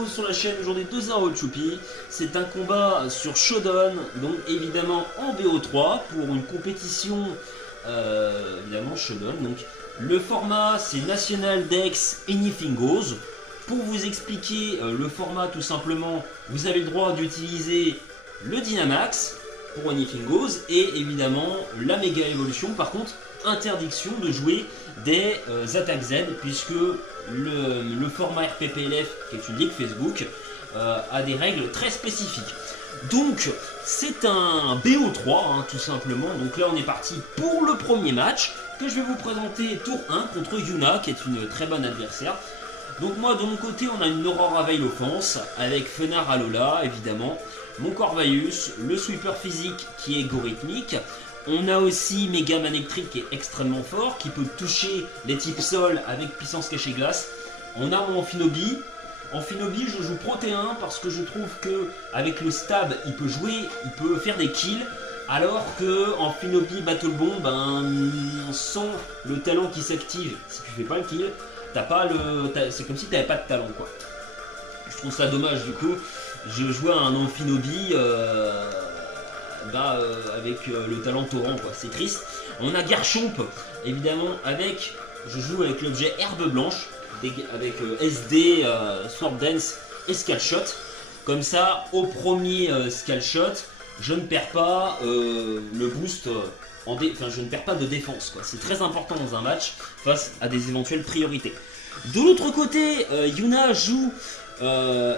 vidéo sur la chaîne aujourd'hui de Zaro Choupi. C'est un combat sur Shodan, donc évidemment en BO3 pour une compétition évidemment Shodan. Donc le format c'est National Dex Anything Goes. Pour vous expliquer le format tout simplement, vous avez le droit d'utiliser le Dynamax pour Anything Goes et évidemment la Mega Evolution. Par contre, interdiction de jouer des attaques Z puisque le format RPPLF, qui est une ligue Facebook, a des règles très spécifiques. Donc c'est un BO3 hein, tout simplement. Donc là on est parti pour le premier match que je vais vous présenter tour 1 contre Yuna qui est une très bonne adversaire. Donc moi de mon côté on a une Aurora Veil offense avec Fenar Alola évidemment, mon Corvus, le sweeper physique qui est Gorithmique. On a aussi Megaman électrique qui est extrêmement fort, qui peut toucher les types sol avec puissance cachée glace. On a mon Amphinobi. Amphinobi, je joue Protéin parce que je trouve que avec le stab, il peut faire des kills. Alors que Amphinobi Battle Bomb, ben, on sent le talent qui s'active. Si tu fais pas le kill, c'est comme si tu n'avais pas de talent quoi. Je trouve ça dommage du coup. Je jouais un Amphinobi. Avec le talent torrent quoi, c'est triste. On a Garchomp évidemment je joue avec l'objet Herbe Blanche avec SD, Sword Dance et Scalshot. Comme ça au premier Scalshot je ne perds pas le boost je ne perds pas de défense quoi. C'est très important dans un match face à des éventuelles priorités. De l'autre côté Yuna joue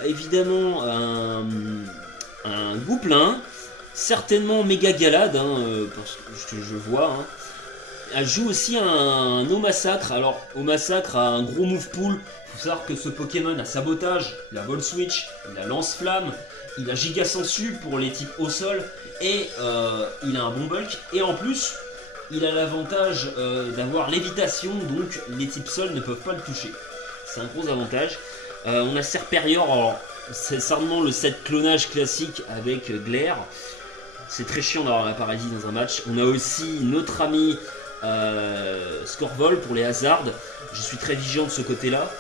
évidemment un Gouplin. Certainement méga galade, hein, parce que je vois. Hein. Elle joue aussi un Omasacre. Alors, Omasacre a un gros move pool. Il faut savoir que ce Pokémon a Sabotage, il a Vol Switch, il a Lance-Flamme, il a Giga Sensu pour les types au sol, et il a un bon bulk. Et en plus, il a l'avantage d'avoir Lévitation, donc les types sol ne peuvent pas le toucher. C'est un gros avantage. On a Serperior, alors c'est certainement le set clonage classique avec Glaire. C'est très chiant d'avoir la paralysie dans un match. On a aussi notre ami Scorvol pour les hazards. Je suis très vigilant de ce côté-là.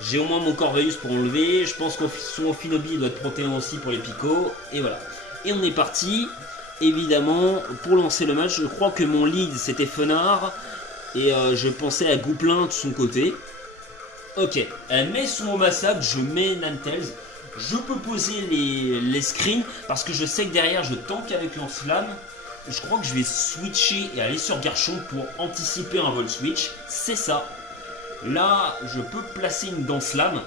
J'ai au moins mon Corvus pour enlever. Je pense que son Amphinobi doit être protéin aussi pour les picots. Et voilà. Et on est parti. Évidemment, pour lancer le match, je crois que mon lead c'était Fenar. Et je pensais à Gouplin de son côté. Ok. Elle met son Omasacre, je mets Nantels. Je peux poser les screens parce que je sais que derrière je tank avec Lance-Flamme. Je crois que je vais switcher et aller sur Garchomp pour anticiper un vol switch. C'est ça. Là, je peux placer une Lance-Flamme.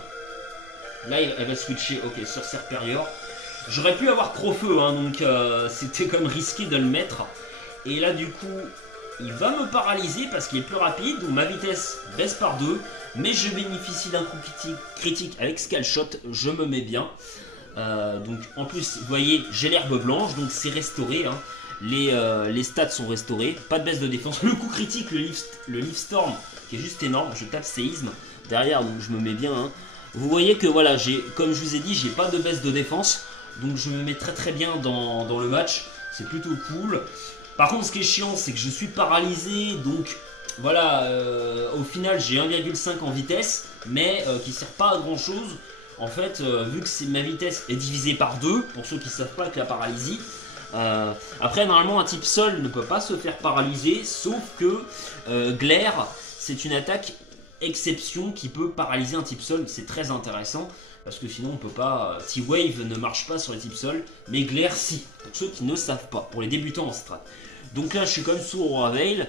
Là, elle va switcher sur Serperior. J'aurais pu avoir Crofeu, hein, donc c'était quand même risqué de le mettre. Et là, du coup, il va me paralyser parce qu'il est plus rapide. Donc ma vitesse baisse par 2. Mais je bénéficie d'un coup critique avec Scalshot, je me mets bien. Donc en plus, vous voyez, j'ai l'herbe blanche, donc c'est restauré. Hein. Les stats sont restaurés, pas de baisse de défense. Le coup critique, le Leaf Storm, qui est juste énorme. Je tape séisme derrière, donc je me mets bien. Hein. Vous voyez que voilà, comme je vous ai dit, j'ai pas de baisse de défense. Donc je me mets très très bien dans le match. C'est plutôt cool. Par contre, ce qui est chiant, c'est que je suis paralysé, donc... Voilà, au final j'ai 1,5 en vitesse, mais qui sert pas à grand chose. En fait, vu que ma vitesse est divisée par 2, pour ceux qui ne savent pas avec la paralysie. Après, normalement, un type sol ne peut pas se faire paralyser, sauf que Glaire, c'est une attaque exception qui peut paralyser un type sol. C'est très intéressant, parce que sinon on peut pas. T-Wave ne marche pas sur les types sol, mais Glaire si, pour ceux qui ne savent pas, pour les débutants en strat. Donc là, je suis quand même sous Aurora Veil.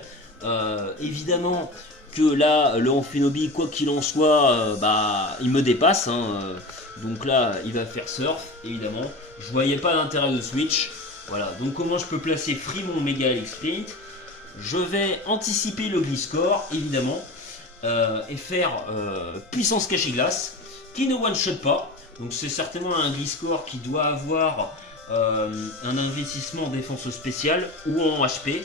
Évidemment que là le Amphinobi quoi qu'il en soit il me dépasse hein, donc là il va faire surf évidemment. Je voyais pas l'intérêt de switch. Voilà, donc comment je peux placer Free mon Mega Sprint. Je vais anticiper le Gliscor évidemment et faire puissance cachée glace qui ne one shot pas. Donc c'est certainement un Gliscor qui doit avoir un investissement en défense spéciale ou en HP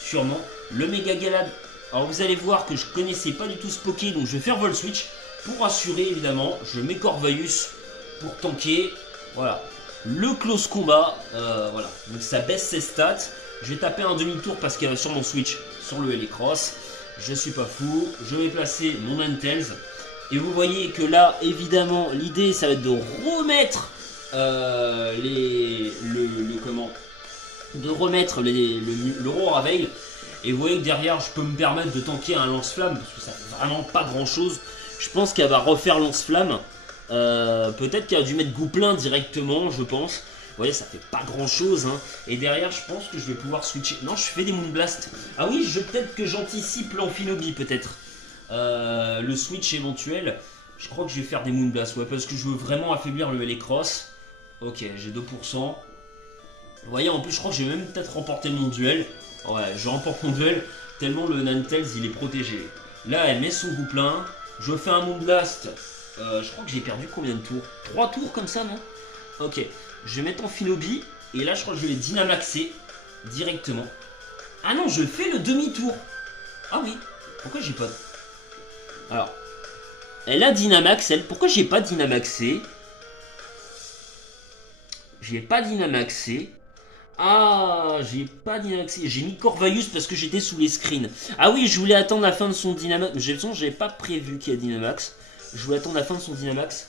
sûrement. Le Méga Galade, alors vous allez voir que je connaissais pas du tout ce Poké, donc je vais faire Vol Switch pour assurer évidemment. Je mets Corvus pour tanker. Voilà, le close combat, voilà, donc ça baisse ses stats. Je vais taper un demi-tour parce qu'il y a sur mon switch sur le Helicross. Je suis pas fou, je vais placer mon Nantels Et vous voyez que là, évidemment, l'idée, ça va être de remettre de remettre l'Aurora Veil. Et vous voyez que derrière, je peux me permettre de tanker un lance-flamme, parce que ça fait vraiment pas grand-chose. Je pense qu'elle va refaire lance-flamme. Peut-être qu'elle a dû mettre Gouplin directement, je pense. Vous voyez, ça fait pas grand-chose. Hein. Et derrière, je pense que je vais pouvoir switcher. Non, je fais des Moonblast. Ah oui, peut-être que j'anticipe l'Amphinobi, peut-être. Le switch éventuel. Je crois que je vais faire des Moonblast, ouais, parce que je veux vraiment affaiblir le Hélicross. Ok, j'ai 2%. Vous voyez, en plus, je crois que je vais même peut-être remporter mon duel. Ouais, je remporte mon duel, tellement le Ninetales, il est protégé. Là, elle met son Gouplin. Je fais un Moonblast. Je crois que j'ai perdu combien de tours? 3 tours comme ça, non? Ok, je vais mettre Amphinobi. Et là, je crois que je vais Dynamaxer directement. Ah non, je fais le demi-tour. Ah oui, pourquoi j'ai pas... Alors, elle a Dynamax, elle. Pourquoi j'ai pas Dynamaxé? J'ai pas Dynamaxé. Ah, j'ai pas Dynamaxé. J'ai mis Corvalius parce que j'étais sous les screens. Ah oui, je voulais attendre la fin de son Dynamax. J'ai le son, j'avais pas prévu qu'il y ait Dynamax. Je voulais attendre la fin de son Dynamax.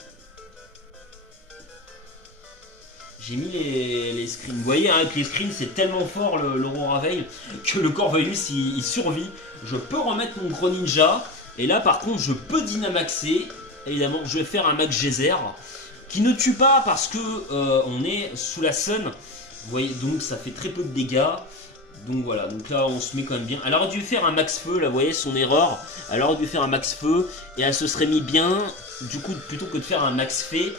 J'ai mis les screens. Vous voyez, hein, que les screens, c'est tellement fort l'Aurora Veil que le Corvalius, il survit. Je peux remettre mon Greninja. Et là, par contre, je peux Dynamaxer. Évidemment, je vais faire un Max Geyser qui ne tue pas parce que on est sous la Sun. Vous voyez, donc ça fait très peu de dégâts. Donc voilà, donc là on se met quand même bien. Elle aurait dû faire un max feu, là vous voyez son erreur. Elle aurait dû faire un max feu et elle se serait mis bien. Du coup, plutôt que de faire un max fée.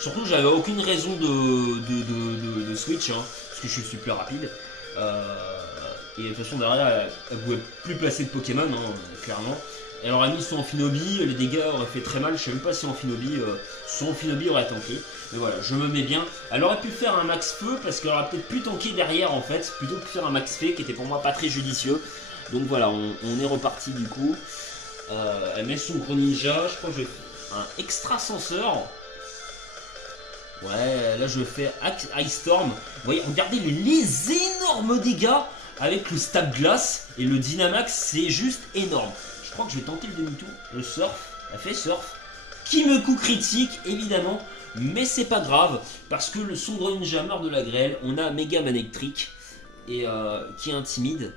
Surtout, j'avais aucune raison de switch, hein, parce que je suis plus rapide. Et de toute façon, derrière, elle ne pouvait plus placer de Pokémon, hein, clairement. Elle aurait mis son Amphinobi, les dégâts auraient fait très mal. Je ne sais même pas si son Amphinobi aurait tanké. Mais voilà, je me mets bien. Elle aurait pu faire un max feu parce qu'elle aurait peut-être pu tanker derrière en fait, plutôt que faire un max fée qui était pour moi pas très judicieux. Donc voilà, on est reparti du coup. Elle met son gros ninja, je crois que je vais faire un extra senseur. Ouais, là je vais faire Ice Storm. Vous voyez, regardez les énormes dégâts avec le Stab Glace et le Dynamax, c'est juste énorme. Je crois que je vais tenter le demi-tour. Le surf, elle fait surf. Qui me coup critique, évidemment. Mais c'est pas grave, parce que le sombre ninja meurt de la grêle. On a Mega Manectric et qui intimide.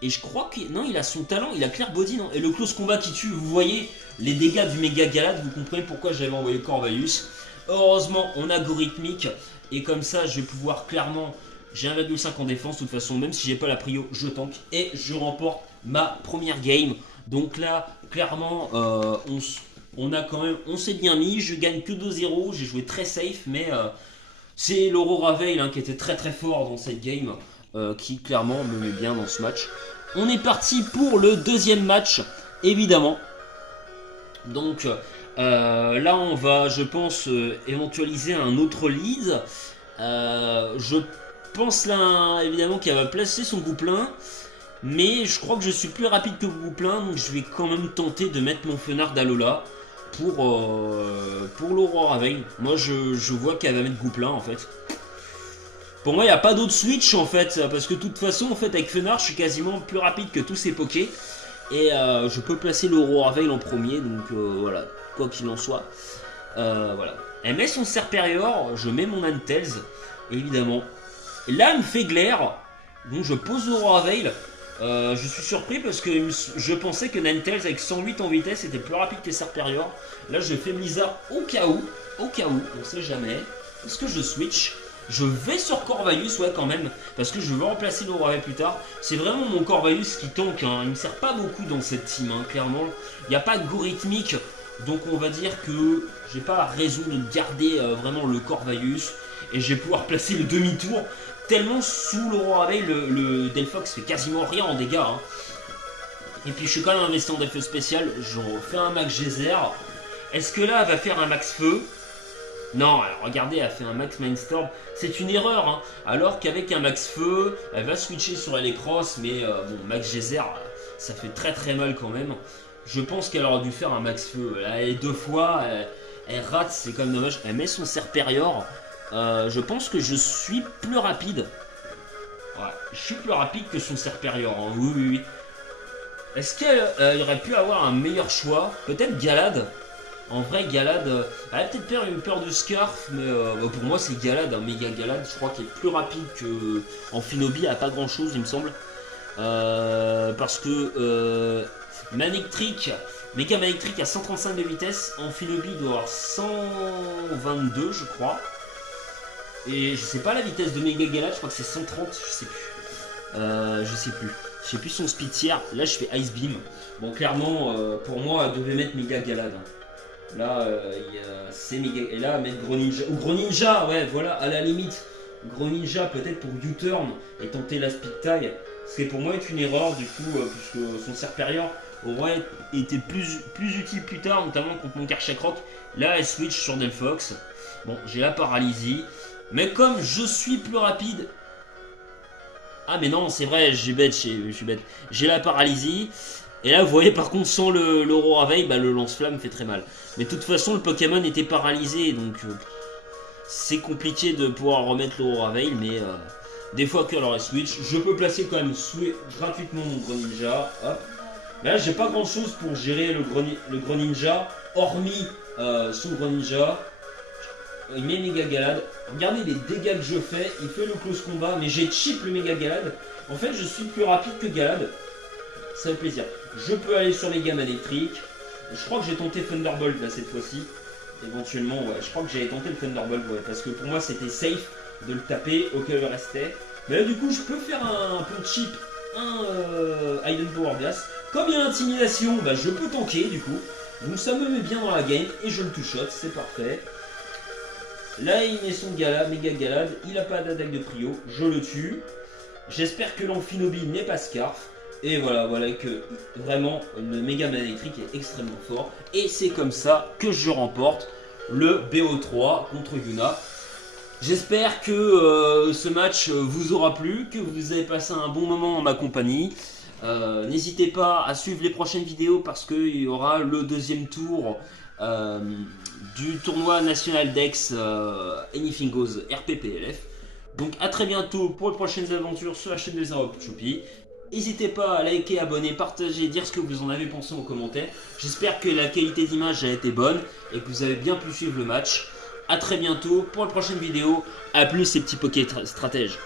Et je crois que... Non, il a son talent, il a Clair Body, non? Et le close combat qui tue, vous voyez les dégâts du Mega Galade, vous comprenez pourquoi j'avais envoyé Corvalius. Heureusement, on a Gorithmic. Et comme ça, je vais pouvoir clairement... J'ai 1,5 en défense, de toute façon, même si j'ai pas la prio, je tank. Et je remporte ma première game. Donc là, clairement, on a quand même, on s'est bien mis. Je gagne que 2-0, j'ai joué très safe, mais c'est l'Aurora Veil hein, qui était très très fort dans cette game, qui clairement me met bien dans ce match. On est parti pour le deuxième match, évidemment. Donc là, on va, je pense, éventualiser un autre lead. Je pense là, évidemment, qu'elle va placer son Gouplin. Mais je crois que je suis plus rapide que Gouplin, donc je vais quand même tenter de mettre mon Fenard d'Alola pour l'Aurora Veil. Moi, je vois qu'elle va mettre Gouplin, en fait. Pour moi, il n'y a pas d'autre switch, en fait, parce que de toute façon, en fait, avec Fenard, je suis quasiment plus rapide que tous ces Pokés. Et je peux placer l'Aurora Veil en premier, donc voilà, quoi qu'il en soit. Voilà. Elle met son Serperior, je mets mon Ninetales, évidemment. Et là, elle me fait glaire, donc je pose l'Aurora Veil. Je suis surpris parce que je pensais que Ninetales avec 108 en vitesse était plus rapide que Serperior. Là, je fais Blizzard au cas où, on sait jamais. Est-ce que je switch? Je vais sur Corvalius, ouais, quand même, parce que je veux remplacer l'Aurora Veil plus tard. C'est vraiment mon Corvalius qui tank, hein. Il me sert pas beaucoup dans cette team, hein, clairement. Il n'y a pas de Gorithmic, donc on va dire que j'ai pas la raison de garder vraiment le Corvalius. Et je vais pouvoir placer le demi-tour. Tellement sous l'Aurora Veil, le Delphox fait quasiment rien en dégâts. Hein. Et puis je suis quand même investi en défense spécial. Je refais un max geyser. Est-ce que là elle va faire un max feu? Non, alors regardez, elle fait un max Mindstorm. C'est une erreur. Hein. Alors qu'avec un max feu, elle va switcher sur Hélicross. Mais bon, max geyser, ça fait très très mal quand même. Je pense qu'elle aurait dû faire un max feu. Elle est 2 fois, elle rate, c'est quand même dommage. Elle met son Serperior. Je pense que je suis plus rapide. Ouais, je suis plus rapide que son Serperior. Hein. Oui. Est-ce qu'il aurait pu avoir un meilleur choix? Peut-être Galad. En vrai, Galad, elle a peut-être peur du Scarf, mais pour moi, c'est Galad, un méga Galad. Je crois qu'il est plus rapide que Amphinobi, à pas grand-chose, il me semble. Parce que Manectric, Méga Manectric a 135 de vitesse, Amphinobi doit avoir 122, je crois. Et je sais pas la vitesse de Méga Galad, je crois que c'est 130, je sais plus. Je sais plus son speed tier. Là, je fais Ice Beam. Bon, clairement, pour moi, elle devait mettre Méga Galad. Là, c'est méga. Et là, mettre Greninja. Ou Greninja, ouais, voilà, à la limite. Greninja, peut-être pour U-turn et tenter la speed taille. Ce qui pour moi est une erreur, du coup, puisque son Serperior aurait été plus utile plus tard, notamment contre mon Karchakroc. Là, elle switch sur Delphox. Bon, j'ai la paralysie. Mais comme je suis plus rapide. Ah, mais non, c'est vrai, je suis bête. J'ai la paralysie. Et là, vous voyez, par contre, sans l'Aurora Veil, bah, le lance-flamme fait très mal. Mais de toute façon, le Pokémon était paralysé, donc c'est compliqué de pouvoir remettre l'Aurora Veil, mais des fois qu'elle aurait switch, je peux placer quand même gratuitement mon Greninja. Hop. Là, j'ai pas grand-chose pour gérer le Greninja, hormis son Greninja. Il met Méga Galad. Regardez les dégâts que je fais, il fait le close combat, mais j'ai chip le Méga Galad. En fait, je suis plus rapide que Galad. Ça fait plaisir. Je peux aller sur les gammes électriques. Je crois que j'ai tenté Thunderbolt là cette fois-ci. Éventuellement, ouais. Je crois que j'avais tenté le Thunderbolt, ouais. Parce que pour moi, c'était safe de le taper au cas où il restait. Mais là, du coup, je peux faire un peu de chip, un Hidden Power Blast. Comme il y a l'intimidation, bah, je peux tanker du coup. Donc ça me met bien dans la game et je le two-shot, c'est parfait. Là, il met son Méga Galad. Il n'a pas d'attaque de prio. Je le tue. J'espère que l'Amphinobi n'est pas Scarf. Et voilà que vraiment le Méga Man électrique est extrêmement fort. Et c'est comme ça que je remporte le BO3 contre Yuna. J'espère que ce match vous aura plu, que vous avez passé un bon moment en ma compagnie. N'hésitez pas à suivre les prochaines vidéos parce qu'il y aura le deuxième tour du tournoi National Dex Anything Goes RPPLF. Donc à très bientôt pour les prochaines aventures sur la chaîne de Zero Choupi. N'hésitez pas à liker, abonner, partager, dire ce que vous en avez pensé en commentaire. J'espère que la qualité d'image a été bonne et que vous avez bien pu suivre le match. A très bientôt pour la prochaine vidéo. A plus ces petits Poké stratèges.